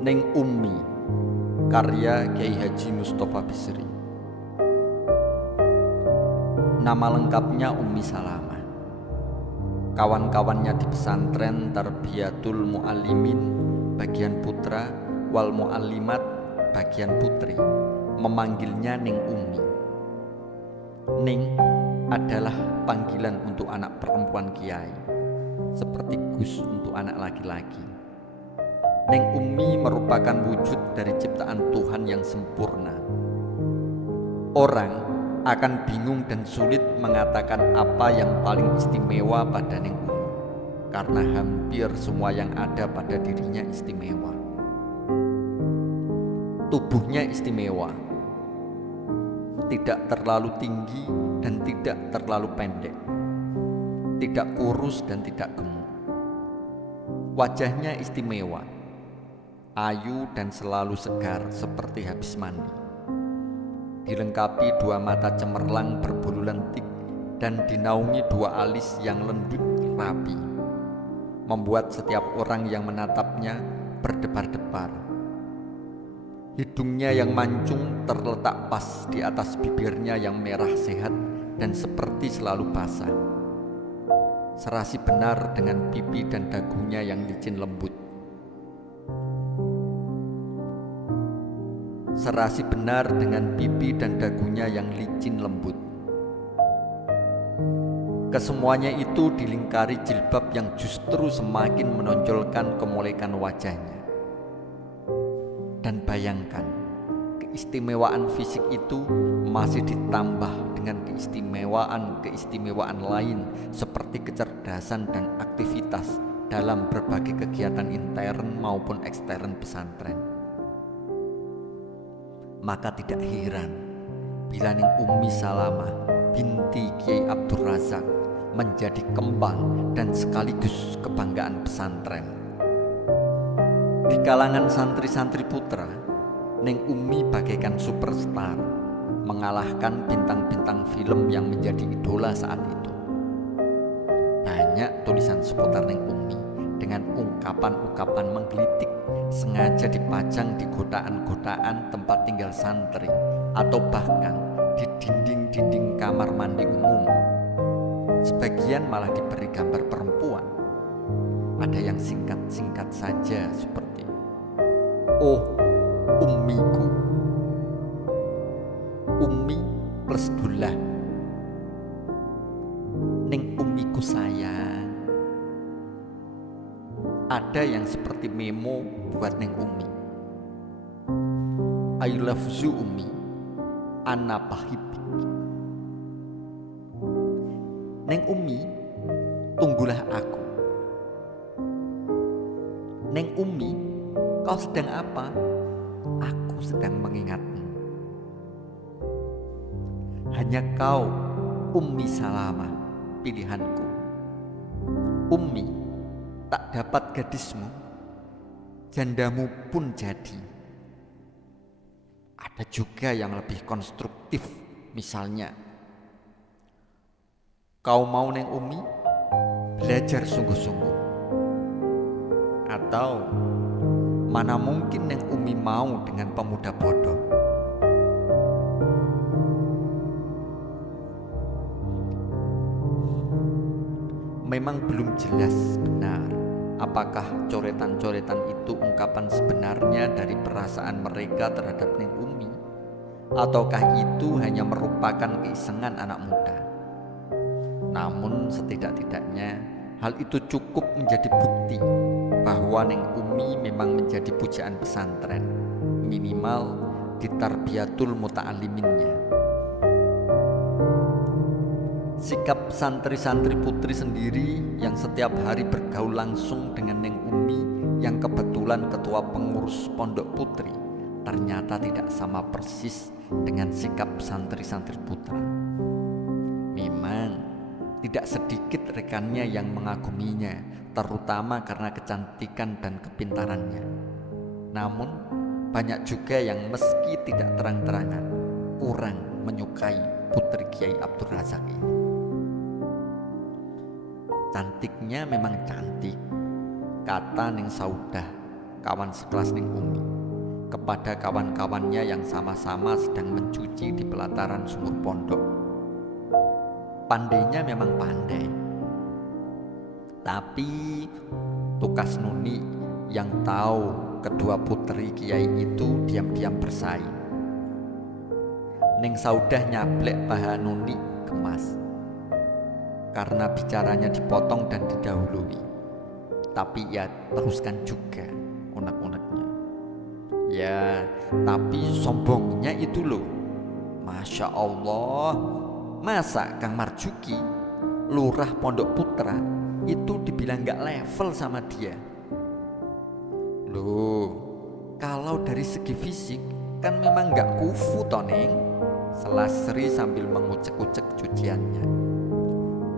Neng Ummi, karya Kiai Haji Mustofa Bisri. Nama lengkapnya Ummi Salamah. Kawan-kawannya di pesantren Tarbiyatul Muallimin bagian putra wal Muallimat bagian putri memanggilnya Neng Ummi. Neng adalah panggilan untuk anak perempuan kiai, seperti Gus untuk anak laki-laki. Neng Ummi merupakan wujud dari ciptaan Tuhan yang sempurna. Orang akan bingung dan sulit mengatakan apa yang paling istimewa pada Neng Ummi, karena hampir semua yang ada pada dirinya istimewa. Tubuhnya istimewa, tidak terlalu tinggi dan tidak terlalu pendek, tidak kurus dan tidak gemuk. Wajahnya istimewa, ayu dan selalu segar seperti habis mandi. Dilengkapi dua mata cemerlang berbulu lentik dan dinaungi dua alis yang lembut rapi, membuat setiap orang yang menatapnya berdebar-debar. Hidungnya yang mancung terletak pas di atas bibirnya yang merah sehat dan seperti selalu basah. Serasi benar dengan pipi dan dagunya yang licin lembut. Serasi benar dengan pipi dan dagunya yang licin lembut. Kesemuanya itu dilingkari jilbab yang justru semakin menonjolkan kemolekan wajahnya. Dan bayangkan, keistimewaan fisik itu masih ditambah dengan keistimewaan lain seperti kecerdasan dan aktivitas dalam berbagai kegiatan intern maupun ekstern pesantren. Maka tidak heran bila Neng Ummi Salamah binti Kiai Abdul Razak menjadi kembang dan sekaligus kebanggaan pesantren. Di kalangan santri-santri putra, Neng Ummi bagaikan superstar, mengalahkan bintang-bintang film yang menjadi idola saat itu. Banyak tulisan seputar Neng Ummi dengan ungkapan-ungkapan menggelitik sengaja dipajang di godaan-godaan tempat tinggal santri atau bahkan di dinding-dinding kamar mandi umum. Sebagian malah diberi gambar perempuan. Ada yang singkat-singkat saja seperti "Oh, ummiku", "Ummi plus dullah", "Neng ummiku sayang". Ada yang seperti memo buat Neng Ummi, "I love you Ummi, ana pahibik". Neng Ummi, tunggulah aku. Neng Ummi, kau sedang apa? Aku sedang mengingatmu. Hanya kau, Ummi Salamah, pilihanku. Ummi, tak dapat gadismu, jandamu pun jadi. Ada juga yang lebih konstruktif, misalnya, kau mau Neng Ummi? Belajar sungguh-sungguh. Atau, mana mungkin Neng Ummi mau dengan pemuda bodoh? Memang belum jelas benar apakah coretan-coretan itu ungkapan sebenarnya dari perasaan mereka terhadap Neng Ummi, ataukah itu hanya merupakan keisengan anak muda. Namun setidak-tidaknya hal itu cukup menjadi bukti bahwa Neng Ummi memang menjadi pujaan pesantren, minimal di Tarbiyatul Muta'alliminnya. Sikap santri-santri putri sendiri yang setiap hari bergaul langsung dengan Neng Ummi yang kebetulan ketua pengurus pondok putri ternyata tidak sama persis dengan sikap santri-santri putra. Memang tidak sedikit rekannya yang mengaguminya, terutama karena kecantikan dan kepintarannya. Namun banyak juga yang meski tidak terang-terangan kurang menyukai putri Kiai Abdul Razak ini. Cantiknya memang cantik, kata Neng Saudah, kawan sekelas ning Umi, kepada kawan-kawannya yang sama-sama sedang mencuci di pelataran sumur pondok. Pandainya memang pandai, tapi tukas Nuni yang tahu kedua putri kiai itu diam-diam bersaing. Ning Saudah nyablek paha Nuni gemas karena bicaranya dipotong dan didahului. Tapi ia teruskan juga unek-uneknya. Ya, tapi sombongnya itu loh. Masya Allah, masa Kang Marjuki, lurah Pondok Putra, itu dibilang gak level sama dia? Loh, kalau dari segi fisik kan memang gak kufu toh Neng, selasri sambil mengucek-ucek cuciannya.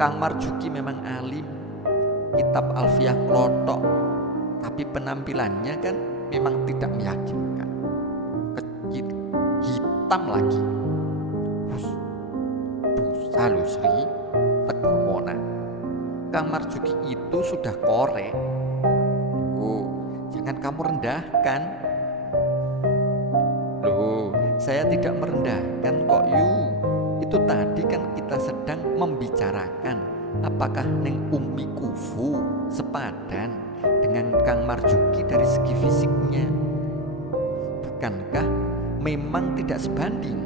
Kang Marjuki memang alim, kitab alfiah klotok, tapi penampilannya kan memang tidak meyakinkan. Kecil, hitam lagi. Busa lu Sri, tegur Mona. Kang Marjuki itu sudah korek. Oh, jangan kamu rendahkan. Loh, saya tidak merendahkan kok Yu. Itu tadi kan kita sedang membicarakan apakah Neng Umi kufu sepadan dengan Kang Marjuki dari segi fisiknya. Bukankah memang tidak sebanding?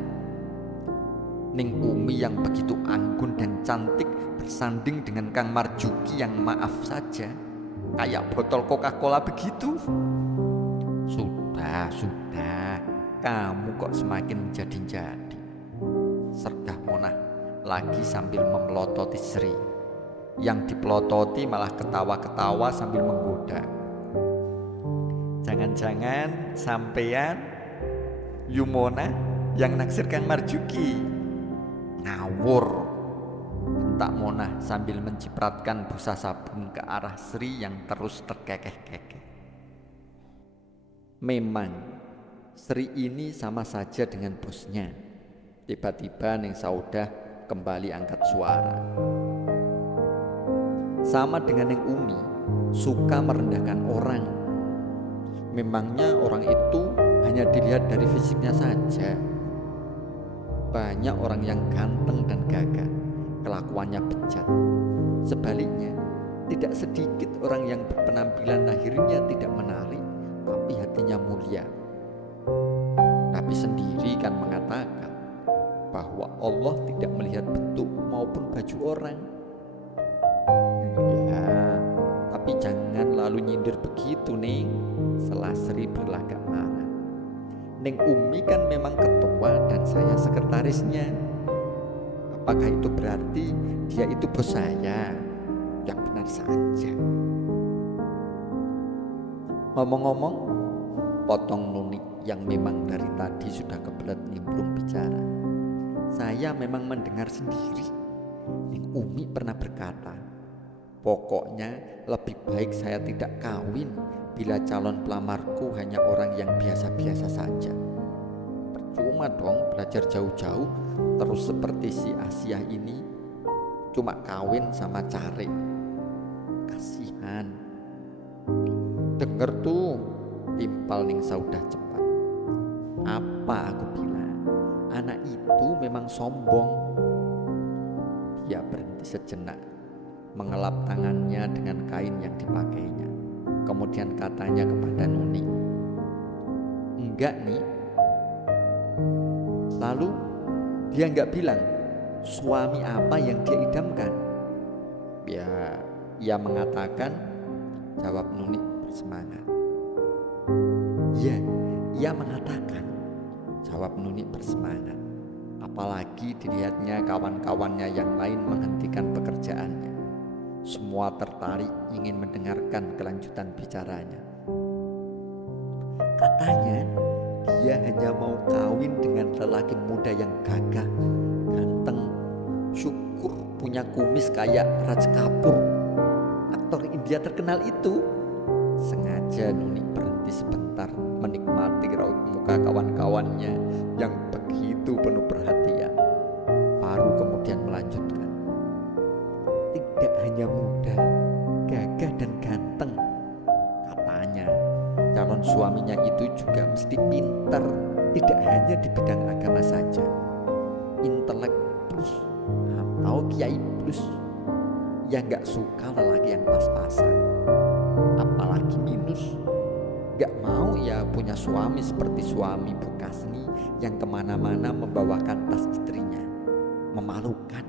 Neng Umi yang begitu anggun dan cantik bersanding dengan Kang Marjuki yang maaf saja kayak botol Coca-Cola begitu. Sudah, kamu kok semakin menjadi-jadi, sergah Mona lagi sambil memelototi Sri. Yang dipelototi malah ketawa-ketawa sambil menggoda. Jangan-jangan sampean Yumona yang naksir Kang Marjuki? Ngawur, bentak Mona sambil mencipratkan busa sabun ke arah Sri yang terus terkekeh-kekeh. Memang Sri ini sama saja dengan bosnya. Tiba-tiba Neng Saudah kembali angkat suara. Sama dengan Neng Umi, suka merendahkan orang. Memangnya orang itu hanya dilihat dari fisiknya saja. Banyak orang yang ganteng dan gagah, kelakuannya bejat. Sebaliknya, tidak sedikit orang yang berpenampilan lahirnya tidak menarik, tapi hatinya mulia. Nabi sendiri kan mengatakan bahwa Allah tidak melihat bentuk maupun baju orang. Ya, tapi jangan lalu nyindir begitu Neng, selasri berlagak marah. Neng Umi kan memang ketua dan saya sekretarisnya. Apakah itu berarti dia itu bos saya? Yang benar saja. Ngomong-ngomong, potong Nuni yang memang dari tadi sudah kebelet nimbrung bicara. Saya memang mendengar sendiri. Neng Umi pernah berkata, pokoknya lebih baik saya tidak kawin bila calon pelamarku hanya orang yang biasa-biasa saja. Percuma dong belajar jauh-jauh terus seperti si Asia ini, cuma kawin sama cari. Kasihan. Dengar tuh, timpal Ning Saudah cepat. Apa aku bilang? Anak itu memang sombong. Dia berhenti sejenak, mengelap tangannya dengan kain yang dipakainya. Kemudian katanya kepada Nuni, enggak nih. Lalu dia enggak bilang suami apa yang dia idamkan. Ya, ia mengatakan, jawab Nuni bersemangat. Ya, ia mengatakan, jawab Nuni bersemangat. Apalagi dilihatnya kawan-kawannya yang lain menghentikan pekerjaannya. Semua tertarik ingin mendengarkan kelanjutan bicaranya. Katanya dia hanya mau kawin dengan lelaki muda yang gagah, ganteng, syukur punya kumis kayak Raj Kapoor, aktor India terkenal itu. Sengaja Nuni berhenti sebentar menikmati raut muka kawan-kawannya yang begitu penuh perhatian. Baru kemudian melanjutkan. Tidak hanya muda, gagah dan ganteng, katanya calon suaminya itu juga mesti pintar, tidak hanya di bidang agama saja, intelek plus atau kiai plus. Ya nggak suka lelaki yang pas-pasan, apalagi minus. Nggak mau ya punya suami seperti suami Bu Kasni yang kemana-mana membawakan tas istrinya. Memalukan.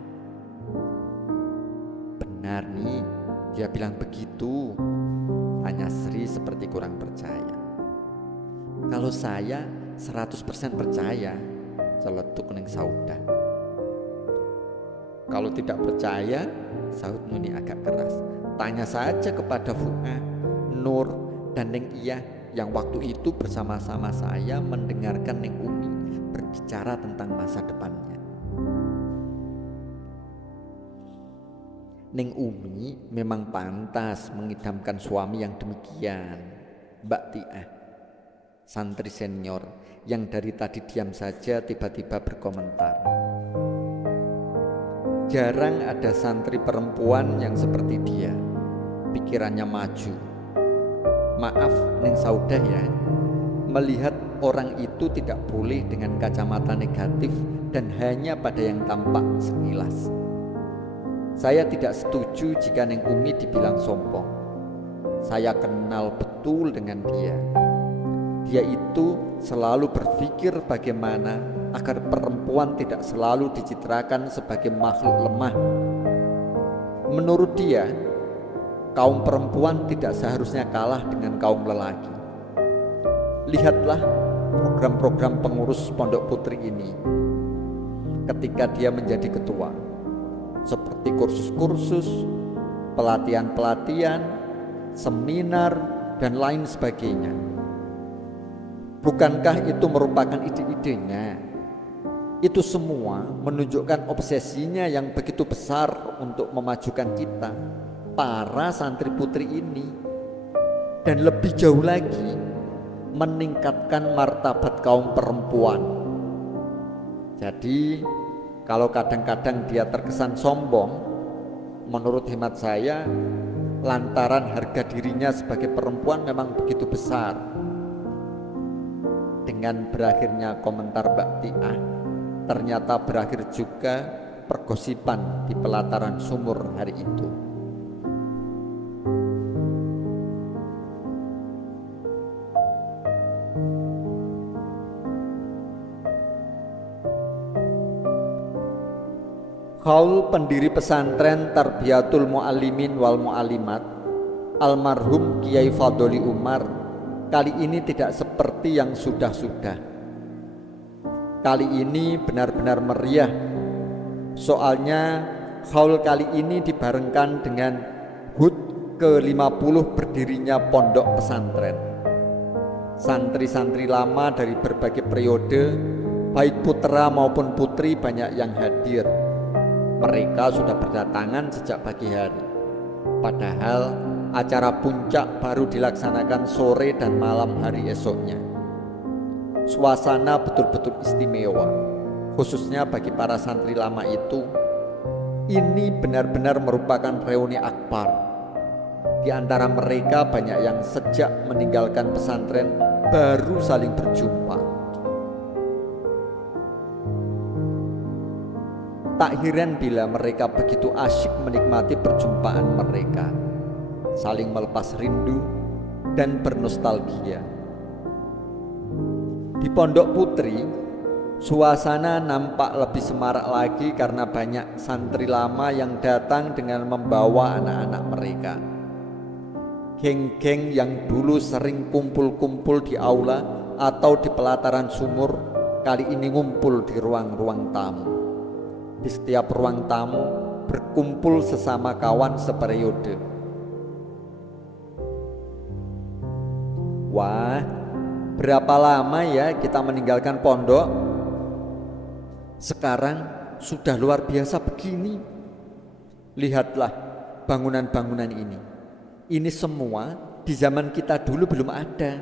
Benar nih, dia bilang begitu. Tanya Sri seperti kurang percaya. Kalau saya 100% percaya, celetuk ning Saudah. Kalau tidak percaya, sahut Nuni agak keras. Tanya saja kepada Fuad, Nur, dan Neng Iya yang waktu itu bersama-sama saya mendengarkan Neng Umi berbicara tentang masa depannya. Neng Umi memang pantas mengidamkan suami yang demikian. Mbak Tiah, santri senior yang dari tadi diam saja tiba-tiba berkomentar. Jarang ada santri perempuan yang seperti dia, pikirannya maju. Maaf Neng Saudah ya, melihat orang itu tidak boleh dengan kacamata negatif dan hanya pada yang tampak sekilas. Saya tidak setuju jika Neng Umi dibilang sombong. Saya kenal betul dengan dia. Dia itu selalu berpikir bagaimana agar perempuan tidak selalu dicitrakan sebagai makhluk lemah. Menurut dia, kaum perempuan tidak seharusnya kalah dengan kaum lelaki. Lihatlah program-program pengurus Pondok Putri ini ketika dia menjadi ketua, seperti kursus-kursus, pelatihan-pelatihan, seminar, dan lain sebagainya. Bukankah itu merupakan ide-idenya? Itu semua menunjukkan obsesinya yang begitu besar untuk memajukan kita, para santri putri ini, dan lebih jauh lagi meningkatkan martabat kaum perempuan. Jadi kalau kadang-kadang dia terkesan sombong, menurut hemat saya lantaran harga dirinya sebagai perempuan memang begitu besar. Dengan berakhirnya komentar Mbak Tiah, ternyata berakhir juga pergosipan di pelataran sumur hari itu. Qaul pendiri pesantren Tarbiyatul Muallimin wal Muallimat, almarhum Kiai Fadoli Umar, kali ini tidak seperti yang sudah-sudah. Kali ini benar-benar meriah. Soalnya haul kali ini dibarengkan dengan HUT ke-50 berdirinya pondok pesantren. Santri-santri lama dari berbagai periode, baik putra maupun putri, banyak yang hadir. Mereka sudah berdatangan sejak pagi hari. Padahal acara puncak baru dilaksanakan sore dan malam hari esoknya. Suasana betul-betul istimewa, khususnya bagi para santri lama itu. Ini benar-benar merupakan reuni akbar. Di antara mereka banyak yang sejak meninggalkan pesantren baru saling berjumpa. Tak heran bila mereka begitu asyik menikmati perjumpaan mereka, saling melepas rindu dan bernostalgia. Di Pondok Putri, suasana nampak lebih semarak lagi karena banyak santri lama yang datang dengan membawa anak-anak mereka. Geng-geng yang dulu sering kumpul-kumpul di aula atau di pelataran sumur, kali ini ngumpul di ruang-ruang tamu. Di setiap ruang tamu berkumpul sesama kawan seperiode. Wah, berapa lama ya kita meninggalkan pondok? Sekarang sudah luar biasa begini. Lihatlah bangunan-bangunan ini. Ini semua di zaman kita dulu belum ada,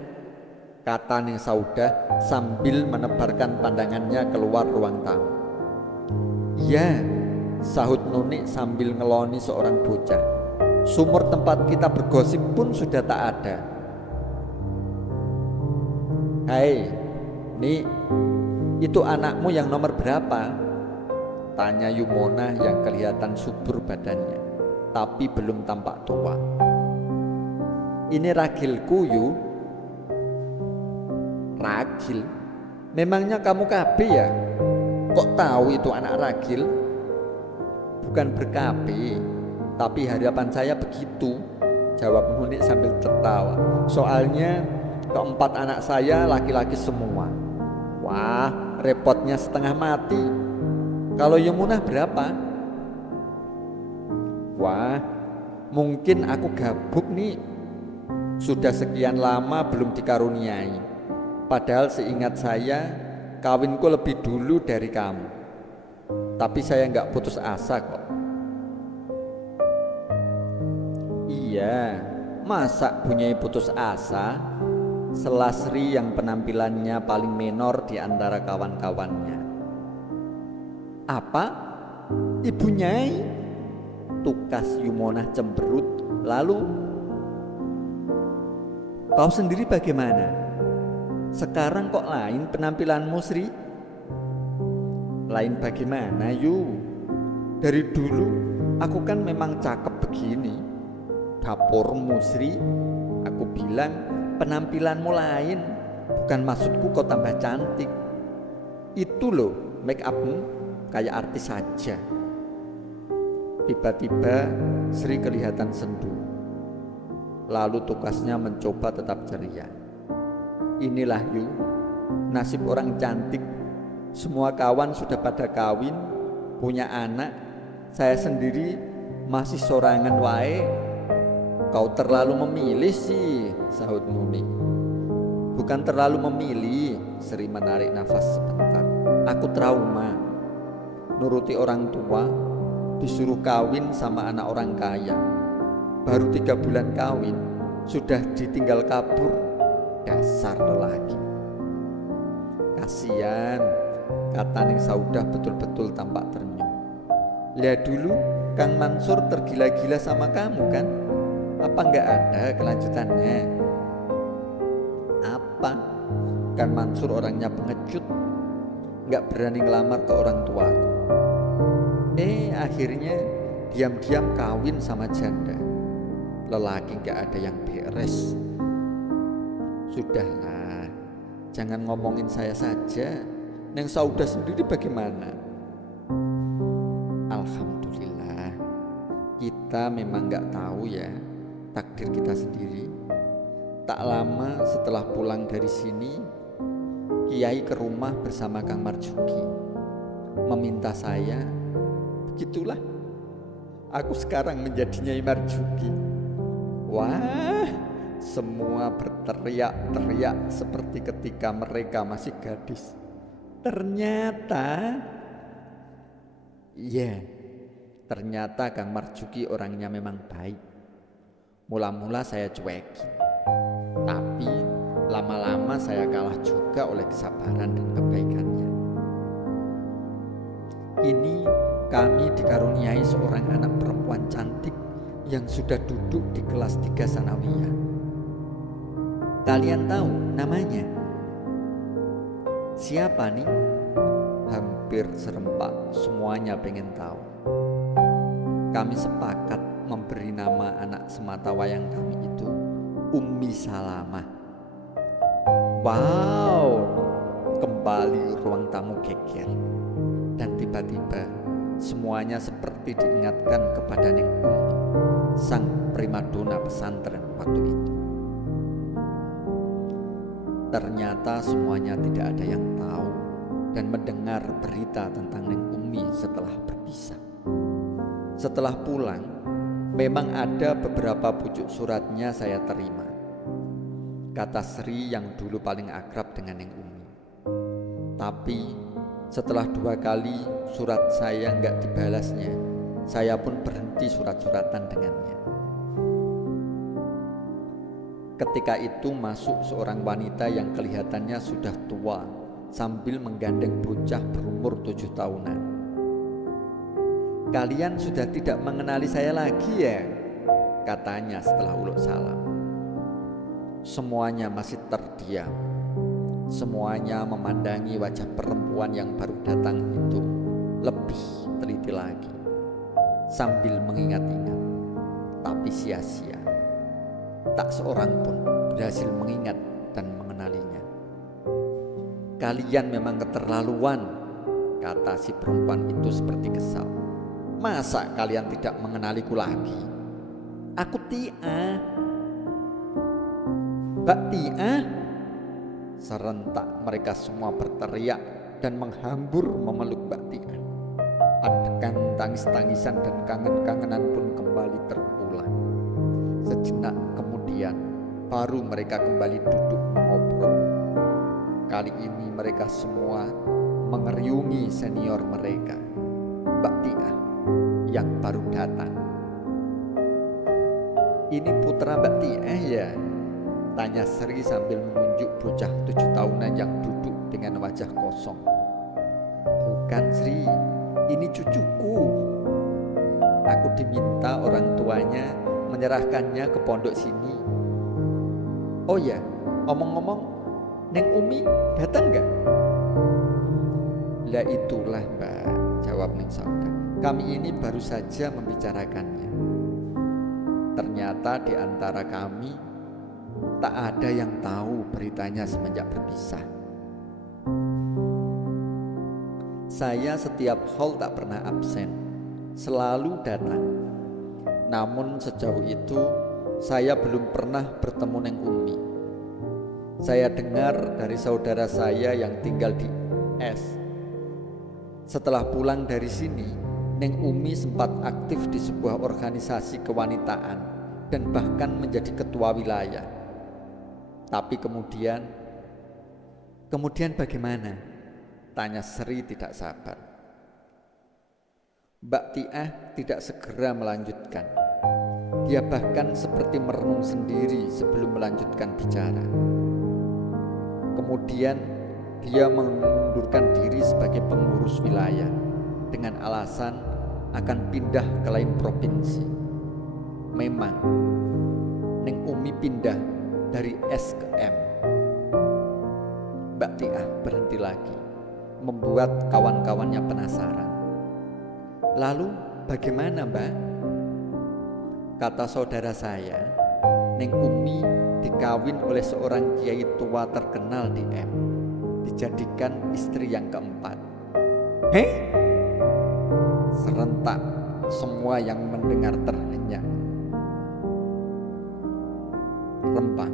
kata Neng Saudah sambil menebarkan pandangannya keluar ruang tamu. Ya, sahut Nuni sambil ngeloni seorang bocah. Sumur tempat kita bergosip pun sudah tak ada. "Hai, Nik, itu anakmu yang nomor berapa?" tanya Yumona yang kelihatan subur badannya, tapi belum tampak tua. "Ini ragilku, Yu." "Ragil? Memangnya kamu KB ya? Kok tahu itu anak ragil?" "Bukan ber-KB, tapi harapan saya begitu," jawab Nunik sambil tertawa. "Soalnya keempat anak saya laki-laki semua." "Wah, repotnya setengah mati. Kalau Yumunah berapa?" "Wah, mungkin aku gabuk nih. Sudah sekian lama belum dikaruniai. Padahal seingat saya kawinku lebih dulu dari kamu. Tapi saya nggak putus asa kok." "Iya, masa punya putus asa?" Selasri yang penampilannya paling menor di antara kawan-kawannya. "Apa? Ibu Nyai?" tukas Yumonah cemberut. "Lalu kau sendiri bagaimana? Sekarang kok lain penampilanmu, Sri?" "Lain bagaimana, Yu? Dari dulu aku kan memang cakep begini." "Dapurmu, Sri. Aku bilang penampilanmu lain. Bukan maksudku kau tambah cantik. Itu loh, make upmu kayak artis saja." Tiba-tiba Sri kelihatan sendu. Lalu tukasnya mencoba tetap ceria. "Inilah, Yu, nasib orang cantik. Semua kawan sudah pada kawin, punya anak. Saya sendiri masih sorangan wae." "Kau terlalu memilih sih," sahut Nunik. "Bukan terlalu memilih." Sri menarik nafas sebentar. "Aku trauma. Nuruti orang tua, disuruh kawin sama anak orang kaya. Baru 3 bulan kawin sudah ditinggal kabur. Dasar lelaki." "Kasian," kata Ning Saudah betul-betul tampak ternyuh. "Lihat dulu Kang Mansur tergila-gila sama kamu kan? Apa nggak ada kelanjutannya?" "Apa? Kang Mansur orangnya pengecut, nggak berani ngelamar ke orang tuaku. Akhirnya diam-diam kawin sama janda. Lelaki nggak ada yang beres." "Sudahlah, jangan ngomongin saya saja. Neng Saudah sendiri bagaimana?" "Alhamdulillah, kita memang nggak tahu ya takdir kita sendiri. Tak lama setelah pulang dari sini, Kiai ke rumah bersama Kang Marjuki, meminta saya. Begitulah, aku sekarang menjadi Nyai Marjuki." Wah, semua berteriak-teriak seperti ketika mereka masih gadis. Ternyata Kang Marjuki orangnya memang baik. Mula-mula saya cueki, tapi lama-lama saya kalah juga oleh kesabaran dan kebaikannya. Kini kami dikaruniai seorang anak perempuan cantik yang sudah duduk di kelas 3 sanawiyah. Kalian tahu namanya? Siapa nih? Hampir serempak semuanya pengen tahu. Kami sepakat memberi nama anak sematawayang kami itu Ummi Salamah. Wow, kembali ruang tamu geger. Dan tiba-tiba semuanya seperti diingatkan kepada Neng Ummi, sang primadona pesantren waktu itu. Ternyata semuanya tidak ada yang tahu dan mendengar berita tentang Neng Ummi setelah berpisah. Setelah pulang, memang ada beberapa pucuk suratnya saya terima. Kata Sri yang dulu paling akrab dengan Neng Ummi. Tapi setelah 2 kali surat saya nggak dibalasnya, saya pun berhenti surat-suratan dengannya. Ketika itu masuk seorang wanita yang kelihatannya sudah tua sambil menggandeng bocah berumur 7 tahunan. Kalian sudah tidak mengenali saya lagi ya? Katanya setelah uluk salam. Semuanya masih terdiam. Semuanya memandangi wajah perempuan yang baru datang itu lebih teliti lagi, sambil mengingat-ingat, tapi sia-sia. Tak seorang pun berhasil mengingat dan mengenalinya. "Kalian memang keterlaluan," kata si perempuan itu seperti kesal. "Masa kalian tidak mengenaliku lagi? Aku Tia." "Mbak Tia!" Serentak mereka semua berteriak dan menghambur memeluk Mbak Tia. Adegan tangis-tangisan dan kangen-kangenan pun kembali terulang. Sejenak kemudian baru mereka kembali duduk mengobrol. Kali ini mereka semua mengeriungi senior mereka, Mbak Tia yang baru datang. "Ini putra Mbak Tia ya?" tanya Sri sambil menunjuk bocah 7 tahunan yang duduk dengan wajah kosong. "Bukan Sri, ini cucuku. Aku diminta orang tuanya menyerahkannya ke pondok sini." "Oh ya, omong-omong, Neng Umi datang gak?" "Lah itulah Mbak," jawab Neng Sauda. "Kami ini baru saja membicarakannya. Ternyata di antara kami tak ada yang tahu beritanya semenjak berpisah. Saya setiap haul tak pernah absen, selalu datang. Namun sejauh itu saya belum pernah bertemu Neng Umi. Saya dengar dari saudara saya yang tinggal di S. Setelah pulang dari sini, Neng Umi sempat aktif di sebuah organisasi kewanitaan dan bahkan menjadi ketua wilayah. Tapi kemudian bagaimana?" tanya Sri tidak sabar. Mbak Tiah tidak segera melanjutkan. Dia bahkan seperti merenung sendiri sebelum melanjutkan bicara. Kemudian dia mengundurkan diri sebagai pengurus wilayah dengan alasan akan pindah ke lain provinsi. Memang Neng Umi pindah dari S ke M. Mbak Tiah berhenti lagi, membuat kawan-kawannya penasaran. "Lalu bagaimana Mbak?" "Kata saudara saya, Neng Umi dikawin oleh seorang kiai tua terkenal di M, dijadikan istri yang keempat." "Heh?" Serentak semua yang mendengar terhenyak. Rempah